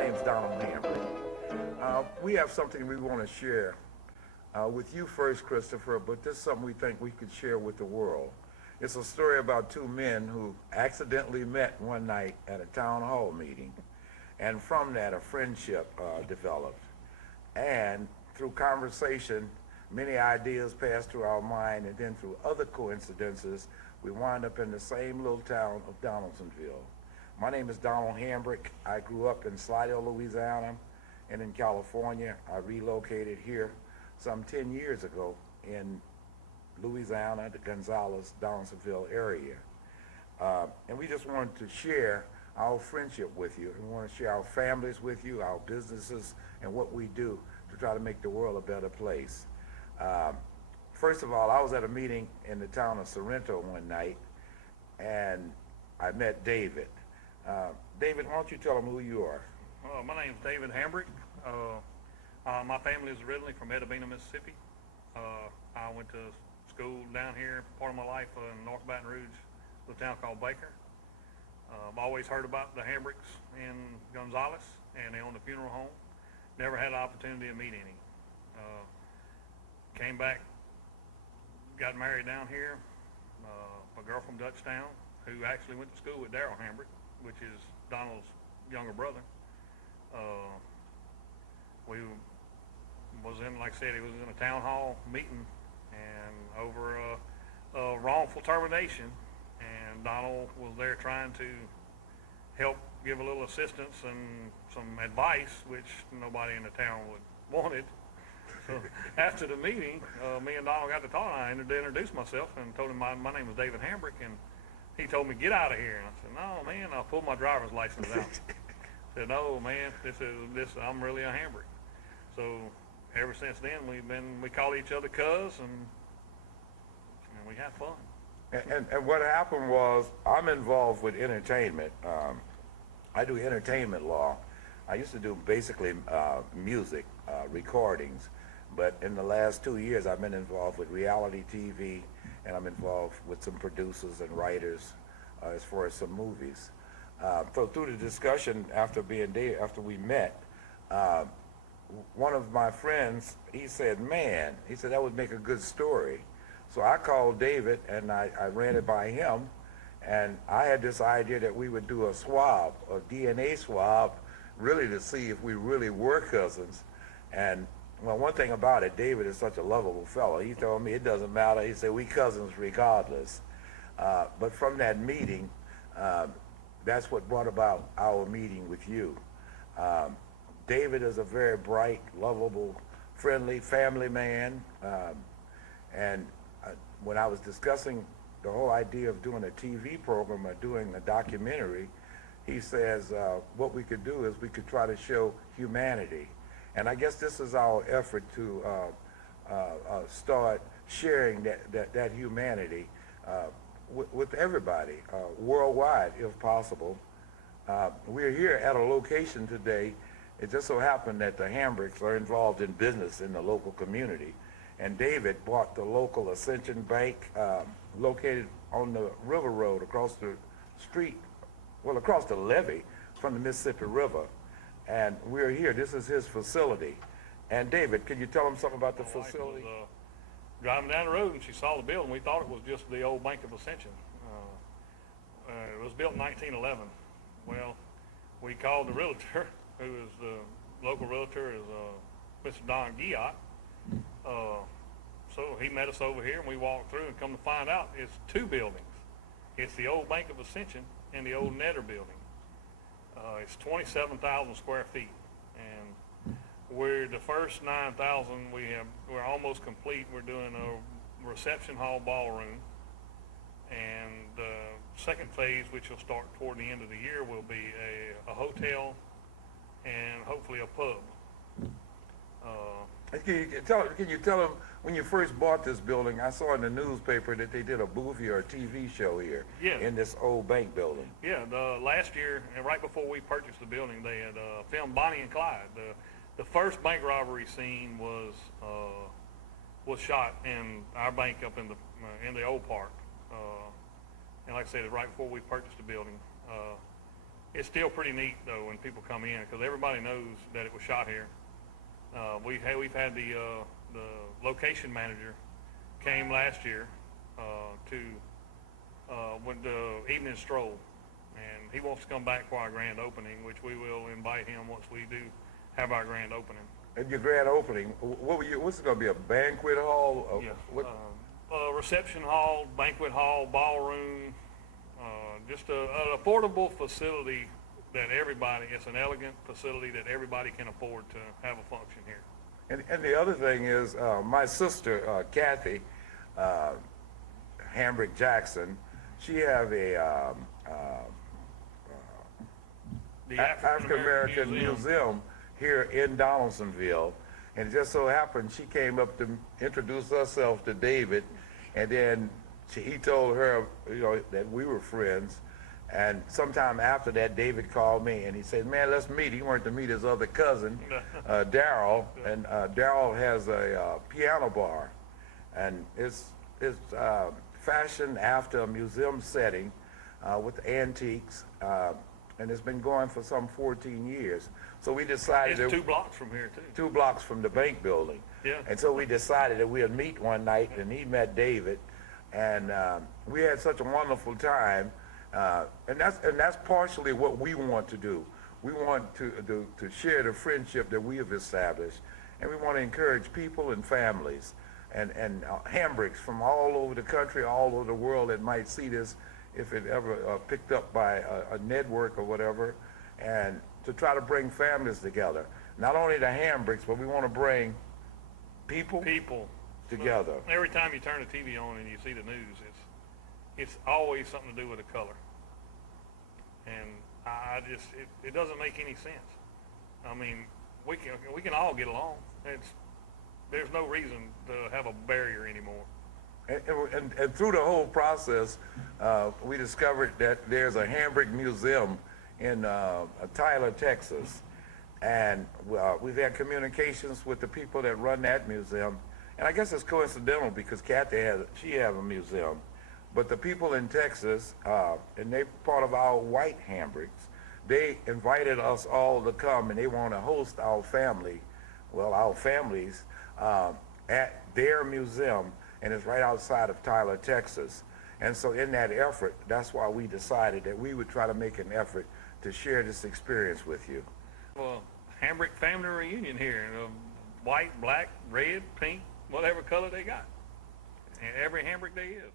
My name is Donald Lambert. We have something we want to share with you first, Christopher, but this is something we think we could share with the world. It's a story about two men who accidentally met one night at a town hall meeting, and from that a friendship developed. And through conversation, many ideas passed through our mind, and then through other coincidences, we wound up in the same little town of Donaldsonville. My name is Donald Hambrick. I grew up in Slidell, Louisiana, and in California. I relocated here some 10 years ago in Louisiana, the Gonzales, Donaldsonville area. And we just wanted to share our friendship with you. We want to share our families with you, our businesses, and what we do to try to make the world a better place. First of all, I was at a meeting in the town of Sorrento one night, and I met David. David, why don't you tell them who you are? My name is David Hambrick. My family is originally from Edabina, Mississippi. I went to school down here, part of my life in North Baton Rouge, a town called Baker. I've always heard about the Hambricks in Gonzales, and they owned a funeral home. Never had an opportunity to meet any. Came back, got married down here. A girl from Dutchtown who actually went to school with Daryl Hambrick, which is Donald's younger brother. We was in, like I said, he was in a town hall meeting and over a wrongful termination, and Donald was there trying to help give a little assistance and some advice, which nobody in the town wanted. So after the meeting, me and Donald got to talking. I introduced myself and told him my name was David Hambrick, and he told me, "Get out of here." And I said, "No, man." I pulled my driver's license out. Said, "No, man, I'm really a Hambrick." So ever since then, we call each other cuz, and we have fun. And what happened was, I'm involved with entertainment. I do entertainment law. I used to do basically music recordings, but in the last 2 years, I've been involved with reality TV, and I'm involved with some producers and writers as far as some movies. So through the discussion after we met, one of my friends, he said, that would make a good story. So I called David and I ran it by him, and I had this idea that we would do a DNA swab, really to see if we really were cousins. And well, one thing about it, David is such a lovable fellow. He told me it doesn't matter. He said, we cousins regardless. But from that meeting, that's what brought about our meeting with you. David is a very bright, lovable, friendly family man. And when I was discussing the whole idea of doing a TV program or doing a documentary, he says what we could do is we could try to show humanity. And I guess this is our effort to start sharing that humanity with everybody, worldwide if possible. We're here at a location today. It just so happened that the Hambricks are involved in business in the local community. And David bought the local Ascension Bank located on the River Road across the street, across the levee from the Mississippi River. And we're here. This is his facility. And David, can you tell him something about the facility? Was, driving down the road, and she saw the building. We thought it was just the old Bank of Ascension. It was built in 1911. Well, we called the realtor, who is the local realtor, is Mr. Don Giot. So he met us over here, and we walked through, and come to find out, it's two buildings. It's the old Bank of Ascension and the old Netter building. It's 27,000 square feet, and we're the first 9,000. We're almost complete. We're doing a reception hall ballroom, and the second phase, which will start toward the end of the year, will be a hotel and hopefully a pub. Can you tell them, when you first bought this building, I saw in the newspaper that they did a movie or a TV show here in this old bank building. Yeah, last year, and right before we purchased the building, they had filmed Bonnie and Clyde. The first bank robbery scene was shot in our bank up in the old park. And like I said, right before we purchased the building. it's still pretty neat though when people come in because everybody knows that it was shot here. We've had the location manager came last year to with the evening stroll, and he wants to come back for our grand opening, which we will invite him once we do have our grand opening. At your grand opening, what's it going to be, a banquet hall? Yeah. What? Reception hall, banquet hall, ballroom, just an affordable facility that everybody, it's an elegant facility that everybody can afford to have a function here. And the other thing is, my sister, Kathy Hambrick Jackson, she have a The African American Museum here in Donaldsonville, and it just so happened she came up to introduce herself to David, and then he told her, that we were friends. And sometime after that, David called me and he said, "Man, let's meet." He wanted to meet his other cousin, Daryl, and Daryl has a piano bar, and it's fashioned after a museum setting with antiques, and it's been going for some 14 years. So we decided It's 2 blocks from here too. 2 blocks from the bank building. Yeah. And so we decided that we'd meet one night, and he met David, and we had such a wonderful time. And that's partially what we want to do. We want to share the friendship that we have established, and we want to encourage people and families and Hambricks from all over the country, all over the world that might see this, if it ever picked up by a network or whatever, and to try to bring families together. Not only the Hambricks, but we want to bring people together. Every time you turn the TV on and you see the news, it's always something to do with the color. And it doesn't make any sense. I mean, we can all get along. There's no reason to have a barrier anymore. And through the whole process, we discovered that there's a Hambrick Museum in Tyler, Texas. And we've had communications with the people that run that museum. And I guess it's coincidental because Kathy has a museum. But the people in Texas, and they're part of our white Hambricks, they invited us all to come, and they want to host our families, at their museum, and it's right outside of Tyler, Texas. And so in that effort, that's why we decided that we would try to make an effort to share this experience with you. Well, Hambrick family reunion here, white, black, red, pink, whatever color they got. And every Hambrick there is.